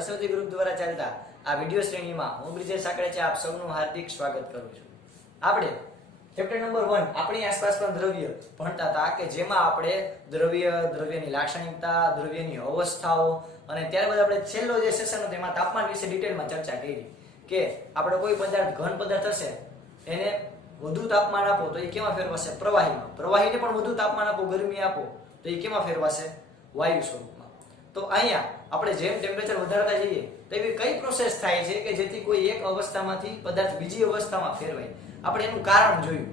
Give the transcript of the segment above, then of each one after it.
Saraswati group દ્વારા ચાલતા આ વિડિયો શ્રેણીમાં હું બ્રિજેશ સાકળેચા આપ સૌનું હાર્દિક સ્વાગત કરું છું। આપણે ચેપ્ટર નંબર 1 આપણી આસપાસના દ્રવ્ય ભણતા હતા કે જેમાં આપણે દ્રવ્યની લાક્ષણિકતા, દ્રવ્યની અવસ્થાઓ અને ત્યારબાદ આપણે છેલ્લો જે સેશન હતો તેમાં તાપમાન વિશે ડિટેલમાં ચર્ચા કરી કે આપણે કોઈ પદાર્થ ઘન પદાર્થ હશે એને વધુ તાપમાન આપો તો એ કેમાં ફેરવાશે? પ્રવાહીમાં। પ્રવાહીને પણ વધુ તાપમાન આપો, ગરમી આપો તો એ કેમાં ફેરવાશે? વાયુ સ્વરૂપમાં। તો અહીંયા આપણે જેમ ટેમ્પરેચર વધારતા જઈએ તેવી કઈ પ્રોસેસ થાય છે કે જેથી કોઈ એક અવસ્થામાંથી પદાર્થ બીજી અવસ્થામાં ફેરવાય। આપણે એનું કારણ જોયું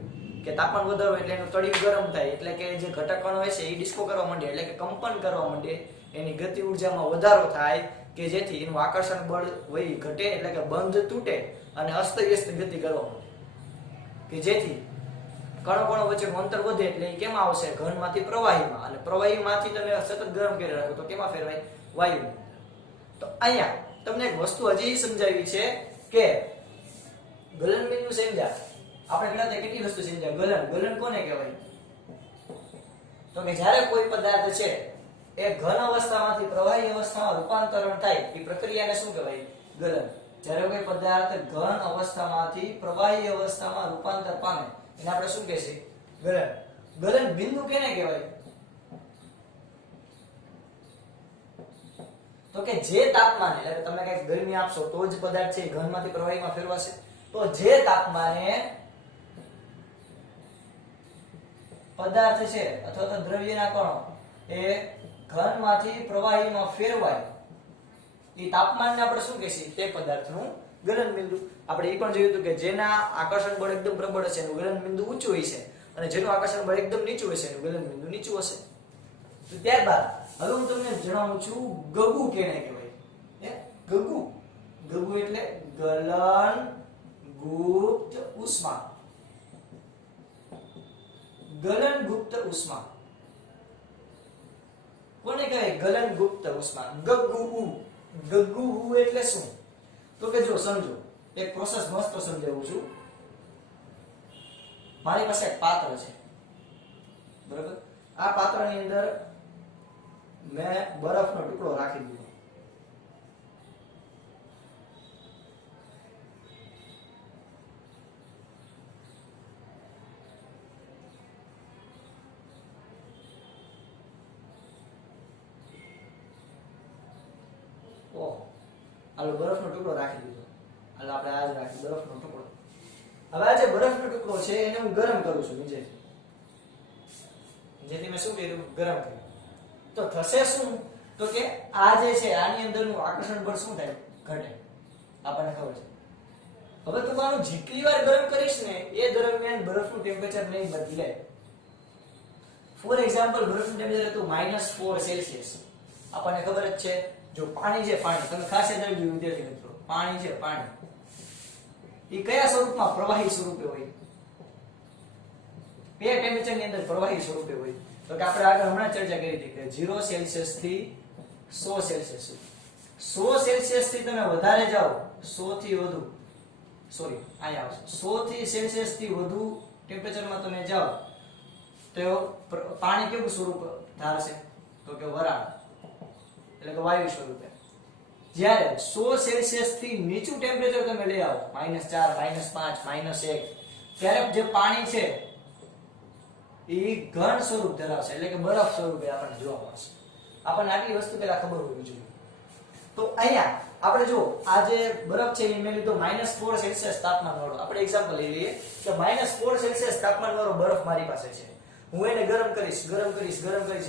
કે તાપમાન વધારો એટલે એનું તળિયું ગરમ થાય એટલે કે જે ઘટક કણો હોય છે એ ડિસ્કો કરવા માંડે એટલે કે કંપન કરવા માંડે, એની ગતિ ઉર્જામાં વધારો થાય કે જેથી એનું આકર્ષણ બળ વહી ઘટે એટલે કે બંધ તૂટે અને અસ્તવ્યસ્ત ગતિ કરવા માંડે કે જેથી કણો વચ્ચેનું અંતર વધે એટલે એ કેમાં આવશે? ઘનમાંથી પ્રવાહીમાં, અને પ્રવાહીમાંથી તમે સતત ગરમ કરી રાખો તો કેમાં ફેરવાય? વાયુમાં। તો અહીંયા તમને એક વસ્તુ હજી સમજાવી છે કે ગલનબિંદુ સમજ્યા આપણે પેલા કેટલી વસ્તુ સમજ્યા? ગલન કોને કહેવાય? તો કે જ્યારે કોઈ પદાર્થ છે એ ઘન અવસ્થામાંથી પ્રવાહી અવસ્થામાં રૂપાંતરણ થાય એ પ્રક્રિયાને શું કહેવાય? ગલન। જ્યારે કોઈ પદાર્થ ઘન અવસ્થામાંથી પ્રવાહી અવસ્થામાં રૂપાંતર પામે એને આપણે શું કહીએ? ગલન। ગલન બિંદુ કેને કહેવાય? તો કે જે તાપમાને એટલે તમે કઈ ગરમી આપશો તો જ પદાર્થ છે ઘનમાંથી પ્રવાહીમાં ફેરવાશે। તો જે તાપમાને પદાર્થ છે અથવા તો દ્રવ્યના કણો એ ઘનમાંથી પ્રવાહીમાં ફેરવાય એ તાપમાનને આપણે શું કહીએ? તે પદાર્થનું ગલન બિંદુ। આપણે એ પણ જોયું હતું કે જેના આકર્ષણ બળ એકદમ પ્રબળ હશે એનું ગલન બિંદુ ઊંચું હશે અને જેનું આકર્ષણ બળ એકદમ નીચું હશે એનું ગલન બિંદુ નીચું હશે। તો ત્યારબાદ હવે હું તમને જણાવું છું ગગુ કેને કહેવાય? ગગુ એટલે ગલન ગુપ્ત ઉષ્મા। ગલન ગુપ્ત ઉષ્મા કોને કહેવાય? ગલન ગુપ્ત ઉષ્મા। ગગુ એટલે શું? તો કે જો સમજો એક પ્રોસેસ મસ્ત સમજાવું છું। મારી પાસે એક પાત્ર છે, બરાબર? આ પાત્રની અંદર મેં બરફનો ટુકડો રાખી દીધો। હાલો બરફનો ટુકડો રાખી દીધો, હાલો આપણે આજ રાખી બરફનો ટુકડો। હવે આ જે બરફનો ટુકડો છે એને હું ગરમ કરું છું જેથી મેં શું કર્યું? ગરમ કર્યું। તો થશે શું? તો કે આ જે છે આની અંદરનું આકર્ષણ બળ શું થાય? ઘટે, આપણને ખબર છે। હવે તું આનું જેટલી વાર ગરમ કરીશ ને એ દરમિયાન બરફનું ટેમ્પરેચર નહીં બદલે। ફોર એક્ઝામ્પલ બરફનું ટેમ્પરેચર હતું -4 સેલ્સિયસ। આપણને ખબર જ છે જો પાણી છે, પાણી તમે ખાસ યાદ રાખજો વિદ્યાર્થી મિત્રો, પાણી છે, પાણી એ કયા સ્વરૂપમાં? પ્રવાહી સ્વરૂપે હોય। બે ટેમ્પરેચરની અંદર પ્રવાહી સ્વરૂપે હોય। તો કે આપણે આગળ હમણાં ચર્ચા કરી હતી કે 0 સેલ્સિયસ થી 100 સેલ્સિયસ સુધી 100 સેલ્સિયસ થી તમે વધારે જાઓ, 100 થી વધુ અહીંયા આવશે 100 થી સેલ્સિયસ થી વધુ ટેમ્પરેચરમાં તમે જાઓ તો પાણી કેવું સ્વરૂપ ધારશે? તો કે વરાળ એટલે કે વાયુ સ્વરૂપે। જ્યારે 100 સેલ્સિયસ થી નીચું ટેમ્પરેચર તમે લઈ આવો -4, -5, -1 ત્યારે જે પાણી છે એ ઘન સ્વરૂપ ધરાવશે એટલે કે બરફ સ્વરૂપે આપણને જોવા મળશે। આપણને આટલી વસ્તુ પહેલા ખબર હોવી જોઈએ। તો અહીંયા આપણે જો આ જે બરફ છે એ મેં લીધો -4 સેલ્સિયસ તાપમાન વાળો। આપણે એક્ઝામ્પલ લઈ લઈએ કે -4 સેલ્સિયસ તાપમાન વાળો બરફ મારી પાસે છે। હું એને ગરમ કરીશ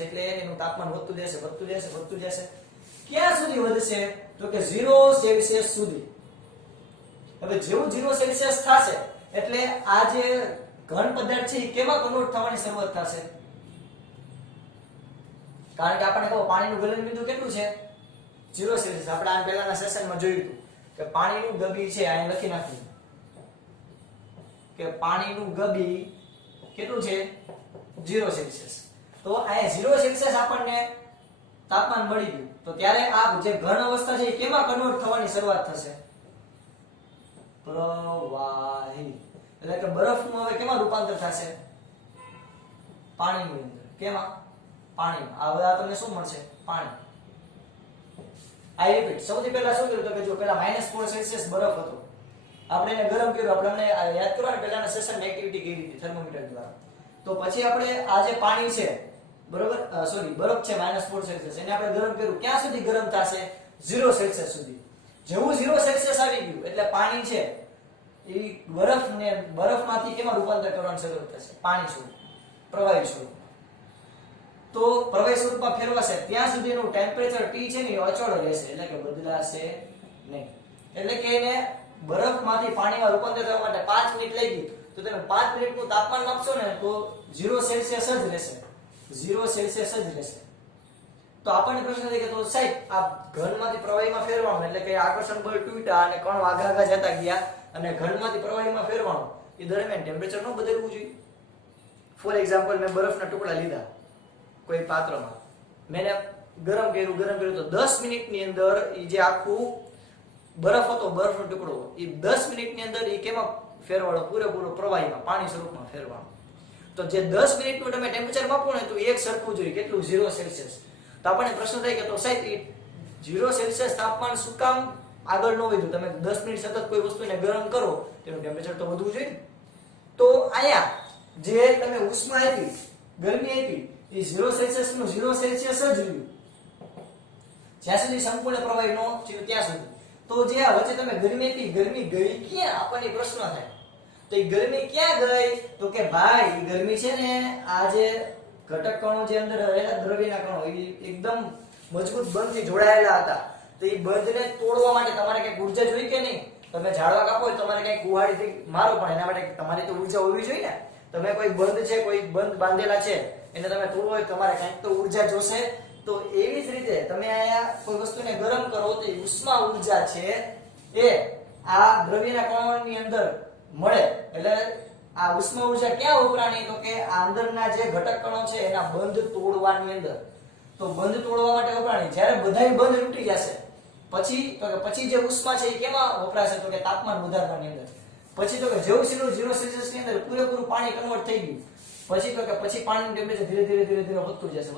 એટલે એનું તાપમાન વધતું જશે। ક્યાં સુધી વધશે? તો કે 0 સેલ્સિયસ સુધી। હવે જેવું 0 સેલ્સિયસ થશે એટલે આ જે ઘન પદાર્થ છે એ કેમાં કન્વર્ટ થવાની શરૂઆત થશે? કારણ કે આપણને કહો પાણીનું ગલન બિંદુ કેટલું છે? 0 સેલ્સિયસ। આપણે આ પહેલાના સેશનમાં જોયું હતું કે પાણીનું ગબી છે, અહીં લખી નાખ્યું કે પાણીનું ગબી કેટલું છે? 0 સેલ્સિયસ। તો અહીંયા 0 સેલ્સિયસ આપણને તાપમાન મળી ગયું તો ત્યારે આ જે ઘન અવસ્થા છે એ કેમાં કન્વર્ટ થવાની શરૂઆત થશે? પ્રવાહી એટલે કે બરફનું હવે કેમાં રૂપાંતર થશે? પાણીની અંદર। કેમાં? પાણીમાં। હવે આ તમને શું મળશે? પાણી। આઈ રિપીટ, સૌથી પહેલા શું કર્યું તો કે જો પેલા -4 સેલ્સિયસ બરફ હતો, આપણે એને ગરમ કર્યો, આપણે યાદ કરો ને પહેલાના સેશનમાં એક્ટિવિટી કરી હતી થર્મોમીટર દ્વારા. તો પછી આપણે આ જે પાણી છે બરોબર, સોરી બરફ છે -4 સેલ્સિયસ, એને આપણે ગરમ કર્યું. ક્યાં સુધી ગરમ થશે? 0 સેલ્સિયસ સુધી. જેવું 0 સેલ્સિયસ આવી ગયું એટલે પાણી છે એ બરફમાંથી કેમાં રૂપાંતર કરવાનું શરૂ થશે? પાણી સ્વરૂપ, પ્રવાહી સ્વરૂપ. તો પ્રવાહી સ્વરૂપમાં ફેરવાશે ત્યાં સુધીનું ટેમ્પરેચર T છે ને એ અચળ રહેશે, એટલે કે બદલાશે નહીં. એટલે કે એને બરફમાંથી પાણીમાં રૂપાંતર થવા માટે 5 મિનિટ લાગી, તો તમે 5 મિનિટનું તાપમાન માપશો ને તો 0 સેલ્સિયસ જ રહેશે, 0 સેલ્સિયસ જ રહેશે. તો આપણને પ્રશ્ન થાય કે તો સાહેબ આ ઘનમાંથી પ્રવાહીમાં ફેરવાનું એટલે કે આકર્ષણ બળ તૂટ્યા અને કણો આગળ જતા ગયા અને ઘનમાંથી પ્રવાહીમાં ફેરવાનું, એ દરમિયાન ટેમ્પરેચર ન બદલવું જોઈએ? ફોર એક્ઝામ્પલ, મેં બરફના ટુકડા લીધા કોઈ પાત્રમાં, મેં ગરમ કર્યું તો 10 મિનિટની અંદર એ જે આખું બરફ હતો, બરફનો ટુકડો, એ 10 મિનિટની અંદર એ કેમાં ફેરવાળો? પૂરેપૂરો પ્રવાહીમાં, પાણી સ્વરૂપમાં ફેરવાળો. તો જે 10 મિનિટનું તમે ટેમ્પરેચર માપો ને તો એક સરખું જોઈએ, કેટલું? 0 સેલ્સિયસ. તો આપણને પ્રશ્ન થાય કે તો સાહેબ 0 સેલ્સિયસ તાપમાન શું કામ આગળ ન વધ્યું? તમે 10 મિનિટ સતત કોઈ વસ્તુને ગરમ કરો તેનું ટેમ્પરેચર તો વધવું જોઈએ. તો અહીંયા જે તમે ઉષ્મા આપી, ગરમી આપી, એ 0 સેલ્સિયસ નું 0 સેલ્સિયસ જ રહ્યું જ્યાં સુધી સંપૂર્ણ પ્રવાહી નો થયું ત્યાં સુધી. તો જે આ વચ્ચે તમે ગરમી આપી, ગરમી ગઈ ક્યાં? આપણને પ્રશ્ન થાય. તો એ ગરમી ક્યાં ગઈ? તો કે ભાઈ એ ગરમી છે ને આ જે ઘટક કણો જે અંદર રહેલા દ્રવ્યના કણો એ એકદમ મજબૂત બંધથી જોડાયેલા હતા, તો એ બંધને તોડવા માટે તમારે કઈક ઉર્જા જોઈએ કે નહીં? તમે ઝાડવા કાપો હોય તમારે કઈક કુહાડીથી મારો, પણ એના માટે તમારી તો ઉર્જા હોવી જોઈએ ને. તમે કોઈ બંધ છે, કોઈ બંધ બાંધેલા છે, એને તમે તોડવો હોય તમારે કઈક તો ઉર્જા જોશે. તો એવી જ રીતે તમે અહીંયા કોઈ વસ્તુને ગરમ કરો તો ઉષ્મા ઉર્જા છે એ આ દ્રવ્યના કણોની અંદર મળે. એટલે આ ઉષ્મા ઉર્જા ક્યાં વપરાણી? તો કે આ અંદરના જે ઘટક કણો છે એના બંધ તોડવાની અંદર. તો બંધ તોડવા માટે વપરાણી. જ્યારે બધાય બંધ તૂટી જશે પછી જે ઉષ્મા છે એ કેમાં વપરાશે? તો કે તાપમાન વધારવાની અંદર. પછી તો કે જેવું 0 સેલ્સિયસ ની અંદર પૂરેપૂરું પાણી કન્વર્ટ થઈ ગયું, પછી તો કે પછી પાણીનું ટેમ્પરેચર ધીરે ધીરે વધતું જશે.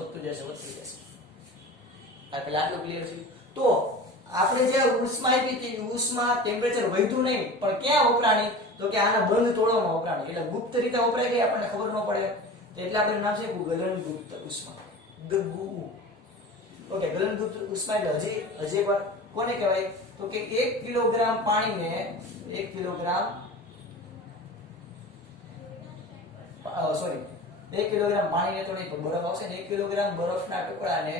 આ પેલા આટલું ક્લિયર છે. તો આપણે જે ઉષ્મા આપી હતી, ઉષ્મા ટેમ્પરેચર વધ્યું નહીં, પણ ક્યાં વપરાણી? તો કે આના બંધ તોડવામાં વપરાણી. એટલે ગુપ્ત રીતે વપરાય ગઈ, આપણને ખબર ન પડે. એટલે આપણે નામ છે ગલનગુપ્ત ઉષ્મા, ગગુ. ઓકે, ગલનગુપ્ત ઉષ્મા એટલે હજી એકવાર કોને કહેવાય? તો કે 1 કિલોગ્રામ પાણીને 1 કિલોગ્રામ 1 કિલોગ્રામ પાણીને થોડી બરફ આવશે ને 1 કિલોગ્રામ બરફના ટુકડાને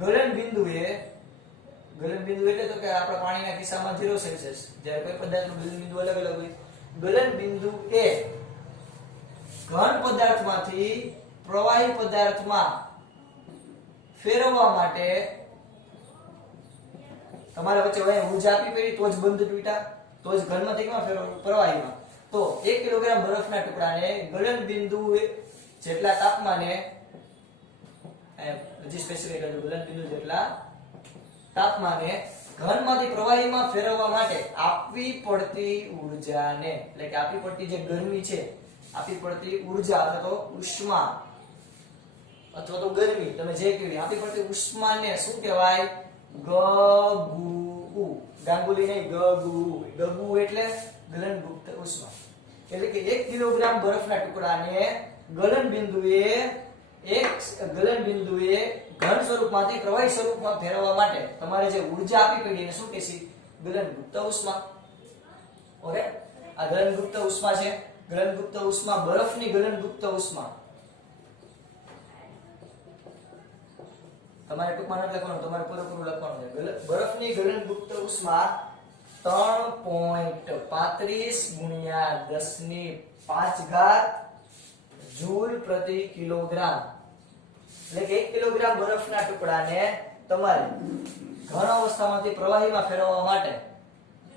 ગલન બિંદુ એટલે તો કે આપણા પાણીના કિસ્સામાં 0 સેલ્સિયસ, જ્યારે કોઈ પદાર્થનું ગલન બિંદુ અલગ અલગ હોય. ગલન બિંદુ એ ઘન પદાર્થમાંથી પ્રવાહી પદાર્થમાં ફેરવવા માટે તમારે વચ્ચે ઉર્જા આપવી પડી, તો જ બંધ તૂટ્યા, તો જ ઘનમાંથી કેમાં ફેરવવું? પ્રવાહીમાં. તો 1 કિલોગ્રામ બરફના ટુકડાને ગલન બિંદુ જેટલા તાપમાને, હજી સ્પેસિફિક હતું, ગલન બિંદુ જેટલા તાપમાને ઘનમાંથી પ્રવાહીમાં ફેરવવા માટે આપવી પડતી ઉર્જાને, એટલે કે આપવી પડતી જે ગરમી છે, આપવી પડતી ઉર્જા અથવા તો ઉષ્મા અથવા તો ગરમી, તમે જે કહ્યું, આપવી પડતી ઉષ્માને શું કહેવાય? ગગુ. ગાંગુલી નહીં, ગગુ. ગગુ એટલે ગલનગુપ્ત ઉષ્મા. એટલે કે 1 કિલોગ્રામ બરફના ટુકડાને ગલન બિંદુએ ઘન સ્વરૂપમાંથી પ્રવાહી સ્વરૂપમાં ફેરવવા માટે તમારે જે ઉર્જા આપી પડી એને શું કહેશે? ગલનગુપ્ત ઉષ્મા. ઓકે, આ ગલનગુપ્ત ઉષ્મા છે. ગલનગુપ્ત ઉષ્મા, બરફની ગલનગુપ્ત ઉષ્મા. તમારે ટૂંકમાં નથી લખવાનું, તમારે પૂરેપૂરું લખવાનું છે. બરફની ગલનગુપ્ત ઉષ્મા 3.35 × 10⁵ જૂલ પ્રતિ કિલોગ્રામ. એટલે કે 1 કિલોગ્રામ બરફના ટુકડાને તમારે ઘન અવસ્થામાંથી પ્રવાહીમાં ફેરવવા માટે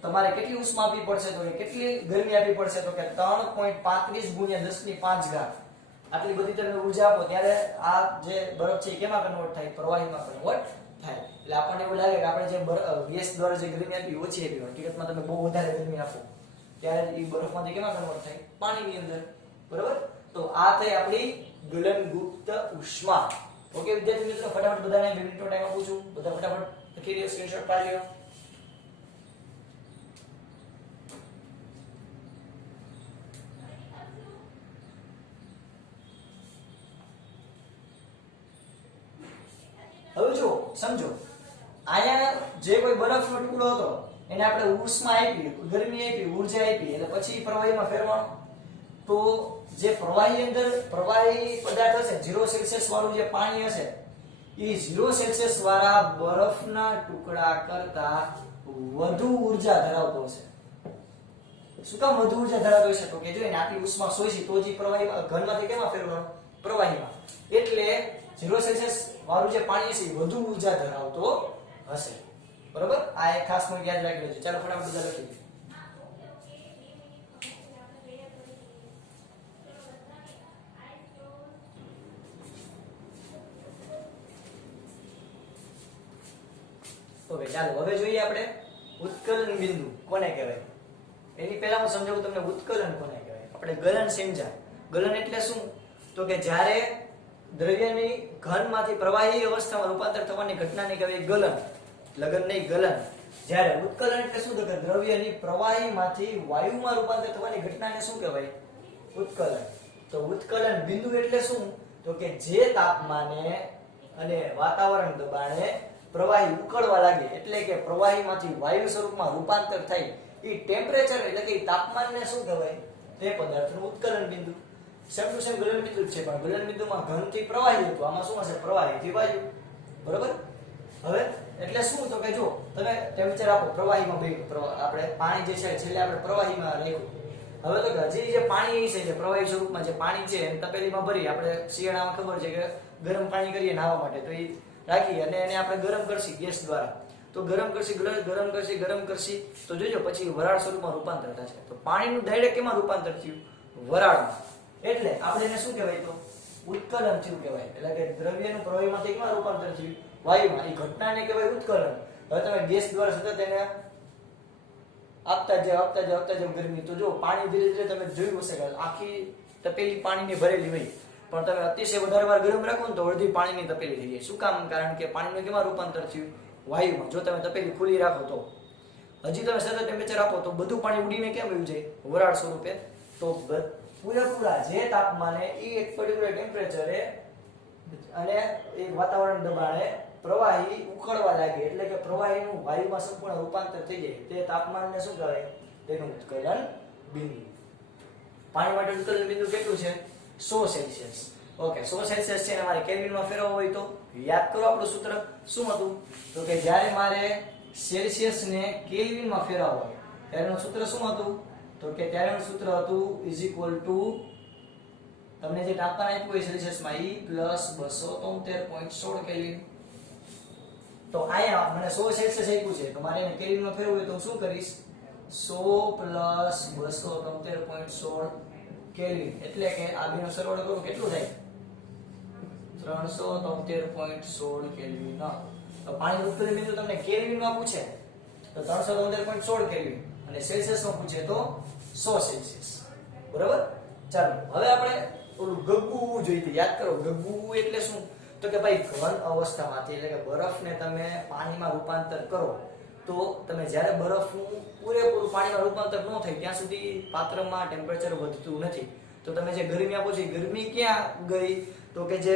તમારે કેટલી ઉષ્મા આપવી પડશે? તો કે કેટલી ગરમી આપવી પડશે? તો કે 3.35 × 10⁵. આટલી બધી તમે ઉર્જા આપો ત્યારે આ જે બરફ છે એ કેમાં કન્વર્ટ થાય? પ્રવાહીમાં કન્વર્ટ થાય. એટલે આપણને એવું લાગે કે આપણે જે ગેસ દ્વારા જે ગરમી આપી ઓછી આપી, હકીકતમાં તમે બહુ વધારે ગરમી આપો ત્યારે એ બરફમાંથી કેમાં કન્વર્ટ થાય? પાણીની અંદર. બરાબર? તો આ થઈ આપણી ગલનગુપ્ત ઉષ્મા. ઓકે વિદ્યાર્થી મિત્રો, ફટાફટ બધાને 2 મિનિટનો ટાઈમ આપું છું. બધા ફટાફટ લખી લ્યો, સ્ક્રીનશોટ પાડી લ્યો. હવે જો સમજો, આયા જે કોઈ બરફનો ટુકડો હતો એને આપણે ઉષ્મા આપી, ગરમી આપી, ઊર્જા આપી, એટલે પછી પ્રવાહીમાં ફેરવાનો. તો જે પ્રવાહી અંદર પ્રવાહી પદાર્થ હશે, 0 સેલ્સિયસ વાળું જે પાણી હશે, એ 0 સેલ્સિયસ વાળા બરફના ટુકડા કરતા વધુ ઊર્જા ધરાવતો હશે. શું કામ વધુ ઊર્જા ધરાવતો હશે? તો કે જો એને આટલી ઉષ્મા શોષી તો જ પ્રવાહીમાં, ઘનમાંથી કેમાં ફેરવાનો? પ્રવાહીમાં. એટલે 0 સેલ્સિયસ વાળું જે પાણી છે એ વધુ ઊર્જા ધરાવતો હશે. બરોબર? આ એક ખાસ પોઈન્ટ યાદ રાખી લેજો. ચાલો ફટાફટ બધા લખી દો. ઓકે ચાલો હવે જોઈએ આપણે ઉત્કલન બિંદુ કોને કહેવાય. એની પહેલા હું સમજાવું તમને ઉત્કલન કોને કહેવાય. આપણે ગલન સમજ્યા. ગલન એટલે શું? તો કે જ્યારે દ્રવ્યની ઘનમાંથી પ્રવાહી અવસ્થામાં રૂપાંતર થવાની ઘટનાને કહેવાય ગલન. લગન નહીં, ગલન. જ્યારે ઉત્કલન એટલે શું? તો કે દ્રવ્યની પ્રવાહીમાંથી વાયુમાં રૂપાંતર થવાની ઘટનાને શું કહેવાય? ઉત્કલન. તો ઉત્કલન બિંદુ એટલે શું? તો કે જે તાપમાને અને વાતાવરણ દબાણે પ્રવાહી ઉકળવા લાગે, એટલે કે પ્રવાહીમાંથી વાયુ સ્વરૂપમાં રૂપાંતર થાય, એ ટેમ્પરેચર એટલે કે તાપમાનને શું કહેવાય? તે પદાર્થનું ઉત્કલન બિંદુ. સેમ ટુ સેમ ગલન બિંદુ છે, પણ ગલન બિંદુમાં ઘનથી પ્રવાહી હતું, આમાં શું હશે? પ્રવાહીથી વાયુ. બરોબર? હવે એટલે શું? તો કે જો તમે ટેમ્પરેચર આપો, પ્રવાહીમાં બેઠું, આપણે પાણી જે છે છેલ્લે આપણે પ્રવાહીમાં રાખ્યું. હવે તો કે હજી જે પાણી છે, જે પ્રવાહી સ્વરૂપમાં જે પાણી છે એને તપેલીમાં ભરી, આપણે શિયાળામાં ખબર છે કે ગરમ પાણી કરીએ નાહવા માટે, તો એ રાખી અને એને આપણે ગરમ કરશી ગેસ દ્વારા. તો ગરમ કરશી તો જોજો પછી વરાળ સ્વરૂપમાં રૂપાંતર થશે. તો પાણીનું ડાયરેક્ટ કેમાં રૂપાંતર થયું? વરાળમાં. એટલે આપણે એને શું કહેવાય? તો ઉત્કલન થયું કહેવાય. એટલે કે દ્રવ્યનું પ્રવાહીમાંથી કેમાં રૂપાંતર થયું? વાયુમાં. એ ઘટનાને કહેવાય ઉત્કલન. હવે તમે ગેસ દ્વારા સતત એને આપતા જાવ ગરમી, તો જો પાણી ધીરે ધીરે તમે જોયું હશે કે આખી તપેલી પાણીની ભરેલી હોય, પણ તમે અતિશય વધારે વાર ગરમ રાખો ને તો અડધી પાણીની તપેલી થઈ જાય. શું કામ? કારણ કે પાણીનું કેમાં રૂપાંતર થયું? વાયુમાં. જો તમે તપેલી ખુલ્લી રાખો તો હજી તમે સતત ટેમ્પરેચર આપો તો બધું પાણી ઉડીને કેમ વયું જાય? વરાળ સ્વરૂપે. તો પૂરેપૂરા જે તાપમાને એ એક પર્ટિક્યુલર ટેમ્પરેચરે અને એ વાતાવરણ દબાણે પ્રવાહી ઉકળવા લાગે, એટલે કે પ્રવાહીનું વાયુમાં સંપૂર્ણ રૂપાંતર થઈ જાય, તે તાપમાનને શું કહેવાય? તેનું ઉત્કલન બિંદુ. પાણી માટે ઉત્કલન બિંદુ કેટલું છે? 100 સેલ્સિયસ. ઓકે, 100 સેલ્સિયસ છે અને મારે કેલ્વિનમાં ફેરવવું હોય તો યાદ કરો આપણું સૂત્ર શું હતું? તો કે જ્યારે મારે સેલ્સિયસને કેલ્વિનમાં ફેરવવું હોય ત્યારેનું સૂત્ર શું હતું? તો કે ત્યારેનું સૂત્ર હતું = તમને જે તાપમાન આપ્યું હોય સેલ્સિયસમાં E + 273.16 કેલ્વિન. તો આયા મને 100 સેલ્સિયસ આપ્યું છે, તો મારે એને કેલ્વિનમાં ફેરવવું હોય તો હું શું કરીશ? 100 + 273.16 કેલ્વિન. એટલે કે આ બેનો સરવાળો કરો કેટલું થાય? 373.16 કેલ્વિન. તો પાણીનું ઉત્કલન બિંદુ તમને કેલ્વિનમાં પૂછે તો 373.16 કેલ્વિન અને સેલ્સિયસમાં પૂછે તો 100 સેલ્સિયસ. બરાબર? ચાલો હવે આપણે ઓલું ગગવું જોઈએ. યાદ કરો, ગગવું એટલે શું? તો કે ભાઈ ઘન અવસ્થામાંથી, એટલે કે બરફને તમે પાણીમાં રૂપાંતર કરો તો તમે જ્યારે બરફનું પૂરેપૂરું પાણીમાં રૂપાંતર ન થાય ત્યાં સુધી પાત્રમાં ટેમ્પરેચર વધતું નથી. તો તમે જે ગરમી આપો છો એ ગરમી ક્યાં ગઈ? તો કે જે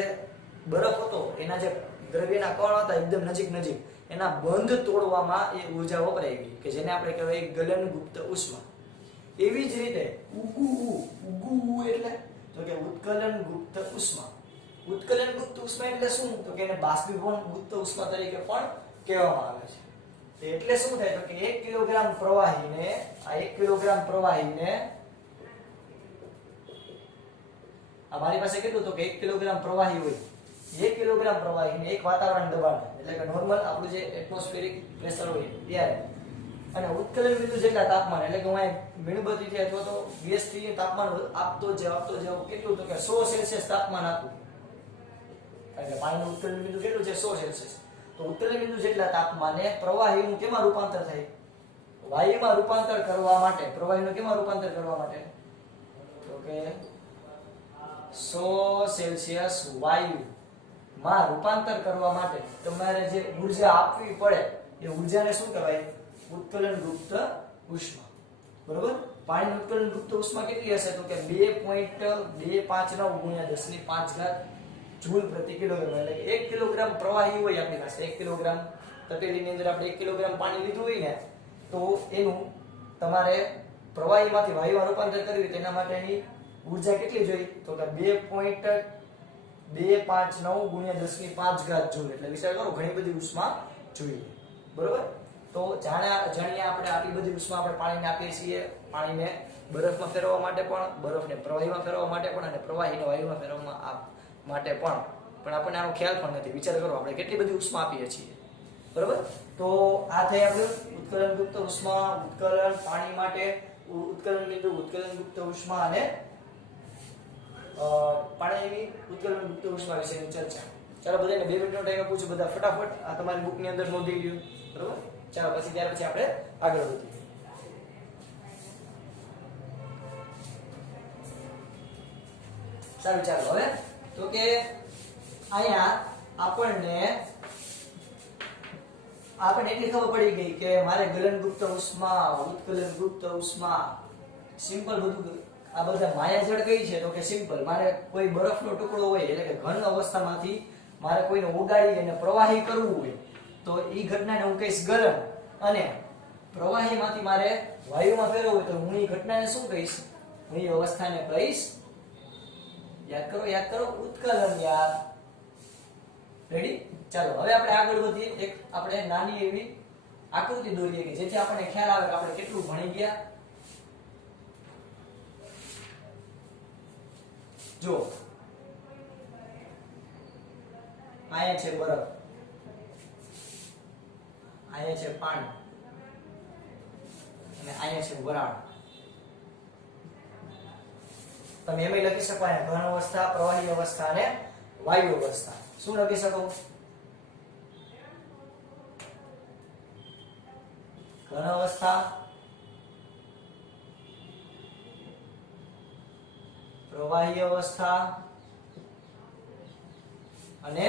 બરફ હતો એના જે દ્રવ્યના કણ હતા એકદમ નજીક એના બંધ તોડવામાં એ ઊર્જા વપરાઈ ગઈ, કે જેને આપણે કહેવાય ગલનગુપ્ત ઉષ્મા. એવી જ રીતે ઉગવું એટલે તો કે ઉત્કલનગુપ્ત ઉષ્મા. ઉત્કલનગુપ્ત ઉષ્મા એટલે શું? તો કે એને બાષ્પીભવનગુપ્ત ઉષ્મા તરીકે પણ કહેવામાં આવે છે. એટલે શું થાય? તો કે 1 કિલોગ્રામ પ્રવાહીને આ મારી પાસે કેટલું? તો કે 1 કિલોગ્રામ પ્રવાહી હોય. 1 કિલોગ્રામ પ્રવાહીને એક વાતાવરણ દબાણ, એટલે કે નોર્મલ આપણું જે એટમોસ્ફિયરિક પ્રેશર હોય ત્યારે, અને ઉત્કલન બિંદુ જેટલા તાપમાન, એટલે કે હું મીણબત્તીથી અથવા તો ગેસથી તાપમાન આપતો જાવ કેટલું? તો કે 100 સેલ્સિયસ તાપમાન આપું. કારણ કે પાણીનું ઉત્કલન બિંદુ કેટલું છે? 100 સેલ્સિયસ. તો ઉત્કલન બિંદુ જેટલા તાપમાને પ્રવાહીનું કેમાં રૂપાંતર થાય? વાયુમાં રૂપાંતર કરવા માટે. પ્રવાહીનું કેમાં રૂપાંતર કરવા માટે? તો કે 100 સેલ્સિયસ વાયુમાં માં રૂપાંતર કરવા માટે તમારે જે ઊર્જા આપવી પડે એ ઊર્જાને શું કહેવાય? ઉત્કલન ગુપ્ત ઉષ્મા. બરોબર? પાણીની ઉત્કલન ગુપ્ત ઉષ્મા કેટલી હશે? તો કે 2.259 ગુણ્યા 10⁵ જૂલ પ્રતિ કિલોગ્રામ. એટલે કે 1 કિલોગ્રામ પ્રવાહી હોય આપણી પાસે, 1 કિલોગ્રામ તપેલીની અંદર આપણે 1 કિલોગ્રામ પાણી લીધું હોય ને, તો એનું તમારે પ્રવાહીમાંથી વાયુમાં રૂપાંતર કરવું તેના માટેની ઊર્જા કેટલી જોઈએ? તો કે 2.259 ગુણ્યા 10⁵ જૂલ. એટલે વિચાર કરો, ઘણી બધી ઉષ્મા જોઈએ. બરોબર? તો જાણીએ આપણે આટલી બધી ઉષ્મા આપણે પાણીને આપીએ છીએ. પાણીને બરફમાં ફેરવવા માટે પણ, બરફને પ્રવાહીમાં ફેરવવા માટે પણ, અને પ્રવાહીને વાયુમાં ફેરવવા માટે પણ આપણને આનો ખ્યાલ પણ નથી. વિચાર કરો આપણે કેટલી બધી ઉષ્મા આપીએ છીએ. બરોબર? તો આ થઈ આપણે ઉત્કલન ગુપ્ત ઉષ્મા, ઉત્કલન પાણી માટે, ઉત્કલન બિંદુ, ઉત્કલન ગુપ્ત ઉષ્મા અને પાણીની ઉત્કલન ગુપ્ત ઉષ્મા વિશેની ચર્ચા. ચાલો બધાને 2 મિનિટનો ટાઈમ પૂછું, બધા ફટાફટ આ તમારી બુકની અંદર નોંધી લ્યો. બરોબર? ચાલો પછી ત્યાર પછી આપણે આગળ વધીએ. સારું, ચાલો હવે તો કે અહીંયા આપણને એટલી ખબર પડી ગઈ કે મારે ગલન ગુપ્ત ઉષ્મા, ઉત્કલન ગુપ્ત ઉષ્મા, સિમ્પલ બધું. આ બધા માયાજળ કઈ છે? તો કે સિમ્પલ. મારે કોઈ બરફનો ટુકડો હોય, એટલે કે ઘન અવસ્થામાંથી મારે કોઈને ઓગાળી અને પ્રવાહી કરવું હોય, તો ઈ ઘટનાને હું કહીશ ગલન. અને પ્રવાહીમાંથી મારે વાયુમાં ફેરવવું હોય, તો હું ઈ ઘટનાને શું કહીશ? હું ઈ અવસ્થાને કહીશ, યાદ કરો, ઉત્કલન. યાર, રેડી? ચાલો હવે આપણે આગળ વધીએ. એક આપણે નાની એવી આકૃતિ દોરીએ કે જેથી આપણને ખ્યાલ આવે કે આપણે કેટલું ભણી ગયા. જો અહીંયા છે બરફ, અહીંયા છે પાણી, અને અહીંયા છે વરાળ. તમે એમ લખી શકો અહીંયા ઘન અવસ્થા, પ્રવાહી અવસ્થા અને વાયુ અવસ્થા. શું લખી શકો? ઘન અવસ્થા, પ્રવાહી અવસ્થા અને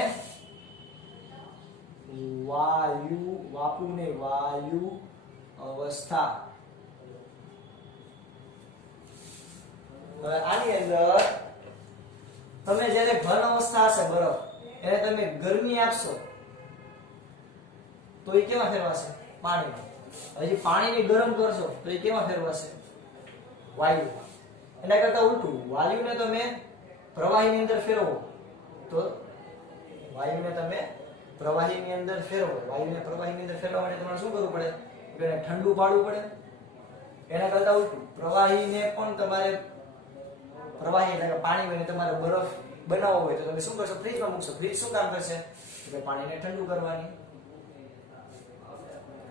વાયુ અવસ્થા. હવે આની અંદર તમે જ્યારે ઘન અવસ્થા હશે બરફ, એને તમે ગરમી આપશો તો એ કેમાં ફેરવાશે? પાણીમાં. હજી પાણીને ગરમ કરશો તો એ કેમાં ફેરવાશે? વાયુમાં. એના કરતા ઉલટું, વાયુને તમે પ્રવાહીની અંદર ફેરવો તો વાયુને પ્રવાહીની અંદર ફેરવવા માટે તમારે શું કરવું પડે? એને ઠંડુ પાડવું પડે. એના કરતા ઉલટું, પ્રવાહીને પણ તમારે પ્રવાહી એટલે કે પાણી હોય ને તમારે બરફ બનાવવો હોય તો તમે શું કરશો? ફ્રીજમાં મૂકશો. ફ્રીજ શું કામ કરશે? કે પાણીને ઠંડુ કરવાની.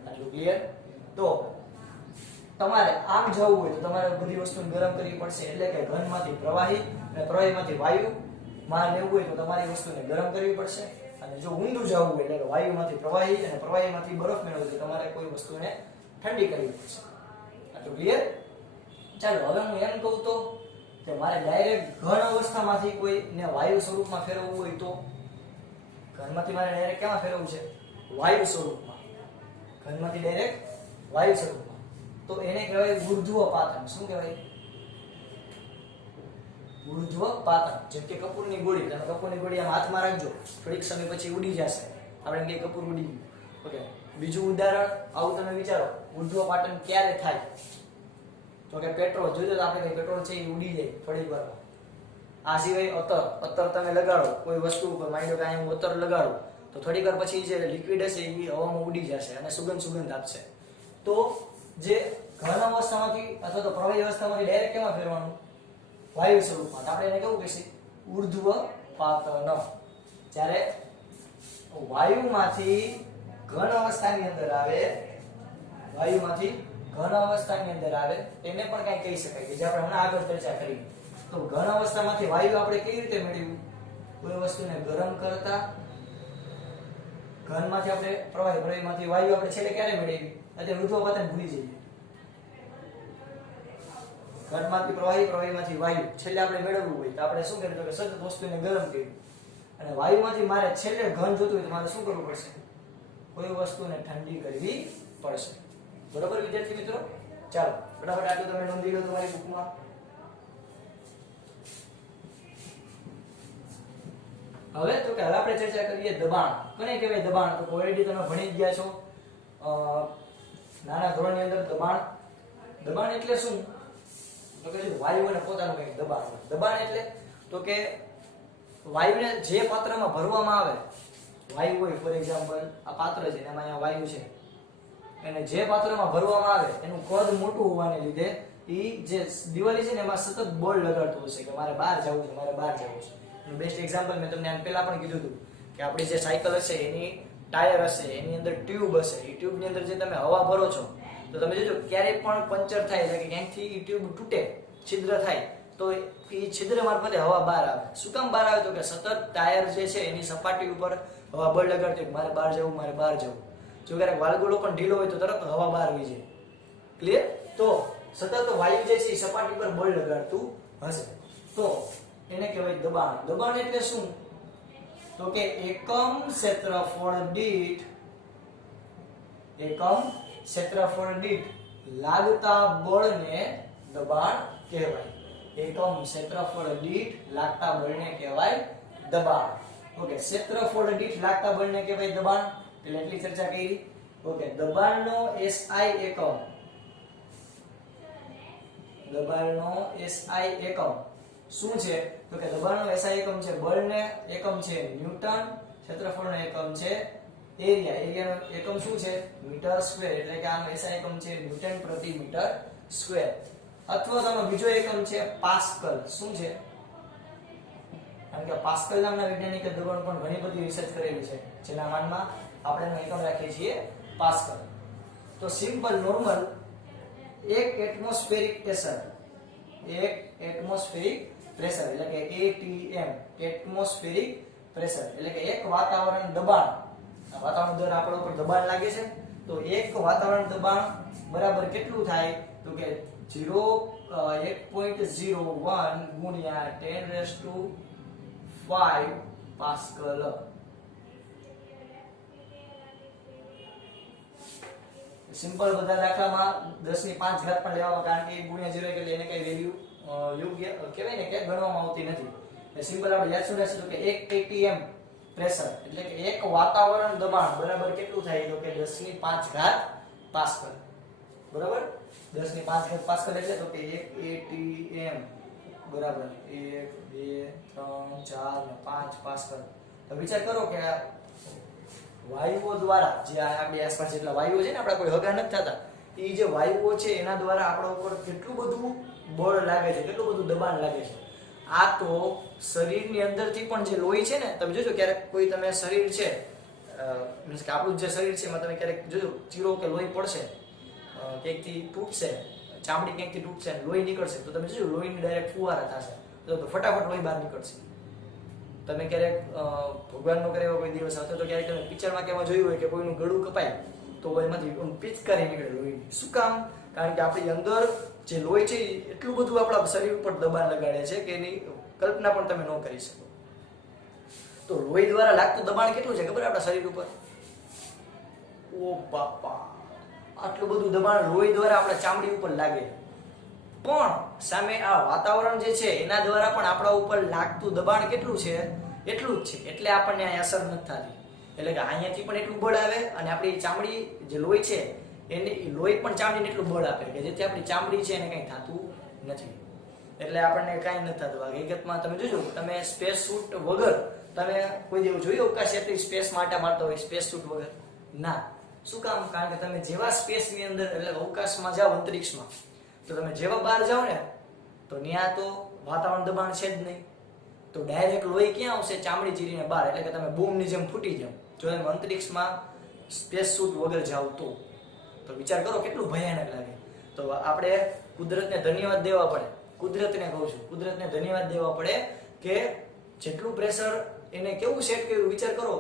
આટલું ક્લિયર? તો તમારે આમ જવું હોય તો તમારે બધી વસ્તુને ગરમ કરવી પડશે. એટલે કે ઘનમાંથી પ્રવાહી અને પ્રવાહીમાંથી વાયુ માં લેવું હોય તો તમારી વસ્તુને ગરમ કરવી પડશે. અને જો ઊંધું જવું હોય એટલે કે વાયુમાંથી પ્રવાહી અને પ્રવાહીમાંથી બરફ મેળવવું તો તમારે કોઈ વસ્તુને ઠંડી કરવી પડશે. આટલું ક્લિયર? ચાલો હવે હું એમ કહું તો કે મારે ડાયરેક્ટ ઘન અવસ્થામાંથી કોઈને વાયુ સ્વરૂપમાં ફેરવવું હોય તો ઘનમાંથી મારે ડાયરેક્ટ કેમાં ફેરવવું છે? વાયુ સ્વરૂપમાં. ઘનમાંથી ડાયરેક્ટ વાયુ સ્વરૂપમાં. તો એને કહેવાય ઉર્ધ્વપાતન. શું કહેવાય? ઉર્ધ્વપાતન. જેમ કે કપૂરની ગોળી, તમે કપૂરની ગોળી આમ હાથમાં રાખજો, થોડીક સમય પછી ઉડી જશે. આપણે કે કપૂર ઉડી ગયું. ઓકે, બીજું ઉદાહરણ આવું તમે વિચારો, ઉર્ધ્વપાતન ક્યારે થાય? તો કે પેટ્રોલ જોજો તો આપણે કે પેટ્રોલ છે એ ઉડી જાય થોડીક વાર. આ સિવાય અત્તર તમે લગાડો કોઈ વસ્તુ ઉપર, માની લો કે અહીં હું અત્તર લગાડું તો થોડીક વાર પછી જે લિક્વિડ હશે એ હવામાં ઉડી જશે અને સુગંધ આપશે. તો જે ઘન અવસ્થામાંથી અથવા તો પ્રવાહી અવસ્થામાંથી ડાયરેક્ટ કેમાં ફેરવાનું? વાયુ સ્વરૂપમાં. આપણે એને કેવું કહીએ? ઉર્ધ્વપાતન. જ્યારે વાયુમાંથી ઘન અવસ્થાની અંદર આવે, તેને પણ કઈ કહી શકાય કે જે આપણે હમણાં આગળ ચર્ચા કરી. તો ઘન અવસ્થામાંથી વાયુ આપણે કેવી રીતે મેળવ્યું? કોઈ વસ્તુને ગરમ કરતા ઘનમાંથી આપણે પ્રવાહીમાંથી વાયુ આપણે છેલ્લે ક્યારે મેળવી? અત્યારે ઉર્ધ્વપાતન ભૂલી જઈએ. ઘનમાંથી પ્રવાહીમાંથી વાયુ છેલ્લે આપણે મેળવવું હોય તો આપણે શું કર્યું? કે સતત વસ્તુને ગરમ કર્યું. અને વાયુમાંથી મારે છેલ્લે ઘન જોતું હોય તો મારે શું કરવું પડશે? કોઈ વસ્તુને ઠંડી કરવી પડશે. બરોબર વિદ્યાર્થી મિત્રો? ચાલો ફટાફટ આટલું તમે નોંધી લો તમારી બુકમાં. હવે તો કે હવે આપણે ચર્ચા કરીએ દબાણ. કોને કહેવાય દબાણ? તો ઓલરેડી તમે ભણી જ ગયા છો નાના ધોરણની અંદર. દબાણ એટલે શું? તો કે વાયુને પોતાનું કંઈક દબાણ હોય. દબાણ એટલે તો કે વાયુને જે પાત્રમાં ભરવામાં આવે, વાયુ હોય ફોર એક્ઝામ્પલ આ પાત્ર છે એમાં અહીંયા વાયુ છે, અને જે પાત્રમાં ભરવામાં આવે એનું કદ મોટું હોવાને લીધે ઈ જે દિવાળી છે ને એમાં સતત બળ લગાડતું હશે કે મારે બહાર જવું છે, મારે બહાર જવું છે. એનું બેસ્ટ એક્ઝામ્પલ મેં તમને આને પહેલા પણ કીધું હતું કે આપણી જે સાયકલ હશે એની ટાયર હશે, એની અંદર ટ્યુબ હશે, એ ટ્યુબની અંદર જે તમે હવા ભરો છો તો તમે જોજો ક્યારેય પણ પંચર થાય એટલે કે ક્યાંકથી ઈ ટ્યુબ તૂટે, છિદ્ર થાય તો એ છિદ્ર મારફતે હવા બહાર આવે. શું કામ બહાર આવે? તો કે સતત ટાયર જે છે એની સપાટી ઉપર હવા બળ લગાડતી મારે બહાર જવું, મારે બહાર જવું. જો ક્યારેક વાલ્ગુલો પણ ઢીલો હોય તો તરત હવા બહાર આવી જાય. ક્લિયર? તો સતત વાયુ જે છે એ સપાટી પર બળ લગાડતું હશે તો એને કહેવાય દબાણ. દબાણ એટલે શું? તો કે એકમ ક્ષેત્રફળ દીઠ લાગતા બળને દબાણ કહેવાય. એકમ ક્ષેત્રફળ દીઠ લાગતા બળને કહેવાય દબાણ. ઓકે, ક્ષેત્રફળ દીઠ લાગતા બળને કહેવાય દબાણ. એટલે એટલી ચર્ચા કરી. ઓકે, દબાણનો SI એકમ, દબાણનો SI એકમ શું છે? તો કે દબાણનો SI એકમ છે બળને, એકમ છે ન્યૂટન, ક્ષેત્રફળનો એકમ છે એરિયા. એરિયાનો એકમ શું છે? Metre square. એટલે કે આનો SI એકમ છે ન્યૂટન પ્રતિ મીટર સ્ક્વેર. અથવા તો આનો બીજો એકમ છે પાસ્કલ. શું છે? કારણ કે પાસ્કલ નામના વૈજ્ઞાનિકે દબાણ પણ ઘણી બધી રિસર્ચ કરેલી છે જેના માનમાં આપણે એનો એકમ રાખીએ છીએ પાસ્કલ. તો સિમ્પલ નોર્મલ એક એટમોસ્ફેરિક પ્રેશર, એક એટમોસ્ફેરિક પ્રેશર એટલે કે ATM, એટમોસ્ફેરિક પ્રેશર એટલે કે એક વાતાવરણ દબાણ. આ વાતાવરણ દ્વારા આપણા ઉપર દબાણ લાગે છે તો એક વાતાવરણ દબાણ બરાબર કેટલું થાય? તો કે 1.01 ગુણ્યા 10⁵ પાસ્કલ. સિમ્પલ બધા દાખલામાં 10⁵ પણ લેવામાં, કારણ કે 1 ગુણ્યા 0 એટલે એને કઈ વેલ્યુ યોગ્ય કહેવાય ને કે ગણવામાં આવતી નથી. સિમ્પલ આપણે યાદ શું રહેશે? તો કે 1 ATM પ્રેશર એટલે કે એક વાતાવરણ દબાણ બરાબર કેટલું થાય? તો કે 10⁵ પાસ્કલ. બરાબર? 10⁵ પાસ્કલ એટલે તો કે 1 ATM બરાબર 1 2 3 4 ને 5 પાસ્કલ. તો વિચાર કરો કે વાયુઓ દ્વારા જે આપણી આસપાસ જેટલા વાયુઓ છે ને આપણા કોઈ હગા નથી થતા, એ જે વાયુઓ છે એના દ્વારા આપણા ઉપર કેટલું બધું બળ લાગે છે, કેટલું બધું દબાણ લાગે છે. આ તો શરીરની અંદરથી પણ જે લોહી છે ને, તમે જોજો ક્યારેક કોઈ તમે શરીર છે મીન્સ કે આપણું જે શરીર છે એમાં તમે ક્યારેક જોજો ચીરો કે લોહી પડશે, ક્યાંકથી તૂટશે, ચામડી ક્યાંકથી તૂટશે, લોહી નીકળશે તો તમે જોજો લોહીની ડાયરેક્ટ ફુવારા થશે તો ફટાફટ લોહી બહાર નીકળશે. તમે ક્યારેક ભગવાનનો કરે એવો કોઈ દિવસ હતો તો ક્યારેક તમે પિક્ચરમાં કેમાં જોયું હોય કે કોઈનું ગળું કપાય તો એમાંથી પિચકારી નીકળે લોહીની. શું કામ? કારણ કે આપણી અંદર જે લોહી છે એટલું બધું આપણા શરીર ઉપર દબાણ લગાડે છે કે એની કલ્પના પણ તમે ન કરી શકો. તો લોહી દ્વારા લાગતું દબાણ કેટલું છે ખબર આપણા શરીર ઉપર? ઓ બાપા, આટલું બધું દબાણ લોહી દ્વારા આપણા ચામડી ઉપર લાગે. પણ સામે આ વાતાવરણ જે છે એના દ્વારા પણ આપણા ઉપર લાગતું દબાણ કેટલું છે? એટલું જ છે. એટલે આપણને આ અસર નથી થતી. એટલે કે અહીંયાથી પણ એટલું બળ આવે અને આપણી ચામડી જે લોહી છે એને લોહી પણ ચામડીને એટલું બળ આપે કે જેથી આપણી ચામડી છે એને કંઈ થતું નથી. એટલે આપણને કાંઈ નથી થતું. હકીકતમાં તમે જોજો, તમે સ્પેસ સૂટ વગર તમે કોઈ દિવસ જોયું અવકાશ યાત્રી સ્પેસ માટે મારતા હોય સ્પેસ સૂટ વગર? ના. શું કામ? કારણ કે તમે જેવા સ્પેસની અંદર એટલે અવકાશમાં જાઓ, અંતરિક્ષમાં, તો તમે જેવા બહાર જાઓ ને તો ત્યાં તો વાતાવરણ દબાણ છે જ નહીં, તો ડાયરેક્ટ લોહી ક્યાં આવશે? ચામડી ચીરીને બહાર. એટલે કે તમે બૂમની જેમ ફૂટી જાવ જો તમે અંતરિક્ષમાં સ્પેસ સૂટ વગર જાઓ તો વિચાર કરો કેટલું ભયાનક લાગે. તો આપણે કુદરતને ધન્યવાદ દેવા પડે. કુદરતને કહું છું, કુદરતને ધન્યવાદ દેવા પડે કે જેટલું પ્રેશર એને કેવું સેટ કર્યું. વિચાર કરો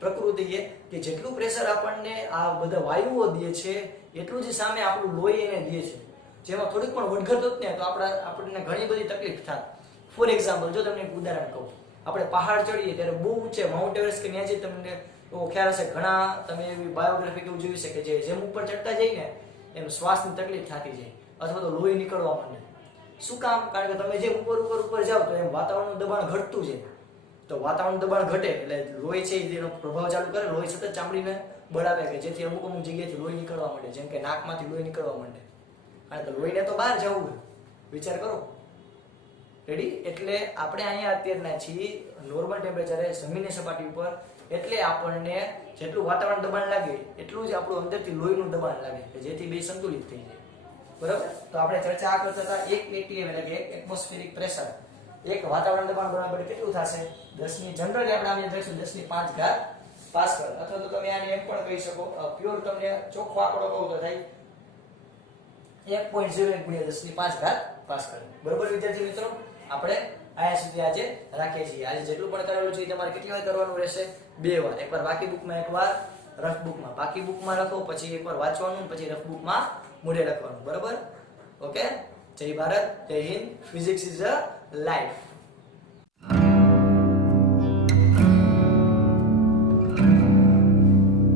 પ્રકૃતિએ કે જેટલું પ્રેશર આપણને આ બધા વાયુઓ દે છે એટલું જ સામે આપણું લોહી એને દે છે. જેમાં થોડીક પણ વધઘટ હોત ને તો આપણને ઘણી બધી તકલીફ થાય. ફોર એક્ઝામ્પલ જો તમને એક ઉદાહરણ કહું, આપણે પહાડ ચડીએ ત્યારે બહુ ઊંચે માઉન્ટ એવરેસ્ટ કે ત્યાં જઈ તમને એવો ખ્યાલ હશે, ઘણા તમે એવી બાયોગ્રાફી કેવું જોયું છે કે જેમ ઉપર ચડતા જઈએ ને એમ શ્વાસની તકલીફ થતી જાય અથવા તો લોહી નીકળવા માંડે. શું કામ? કારણ કે તમે જેમ ઉપર જાઓ તો એમ વાતાવરણનું દબાણ ઘટતું જાય. તો વાતાવરણનું દબાણ ઘટે એટલે લોહી છે એનો પ્રભાવ ચાલુ કરે, લોહી સતત ચામડીને બળાવે કે જેથી અમુક જગ્યાએથી લોહી નીકળવા માંડે, જેમ કે નાકમાંથી લોહી નીકળવા માંડે. કારણ કે લોહીને તો બહાર જવું હોય, વિચાર કરો. રેડી? એટલે આપણે અહીંયા અત્યારના છીએ નોર્મલ ટેમ્પરેચરે જમીનની સપાટી ઉપર, એટલે આપણને જેટલું વાતાવરણ દબાણ લાગે એટલું જ આપણું અંદરથી લોહીનું દબાણ લાગે કે જેથી બે સંતુલિત થઈ જાય. બરાબર? તો આપણે ચર્ચા આ કરતા હતા 1 atm એટલે કે 1 એટમોસ્ફિયરિક પ્રેશર, એક વાતાવરણ દબાણ બરાબર કેટલું થશે? 10 ની જનરલી આપણે આને લખીશું 10⁵ પાસ્કલ, અથવા તો તમે આને એમ પણ કહી શકો, પ્યોર તમને ચોખ્ખો આંકડો કહું તો થાય 1.01 × 10⁵ પાસ્કલ. બરોબર વિદ્યાર્થી મિત્રો? આપણે આયા સુધી આજે રાખીએ છીએ. આજે જેટલું પણ કરેલું છે તમારે કેટલી વાર કરવાનું રહેશે? 2 વાર. એકવાર બાકી બુકમાં, એકવાર રફ બુકમાં. બાકી બુકમાં લખો, પછી એકવાર વાંચવાનું, પછી રફ બુકમાં મોઢે લખવાનું. બરોબર? ઓકે. જય ભારત, જય Hind. Physics is a life.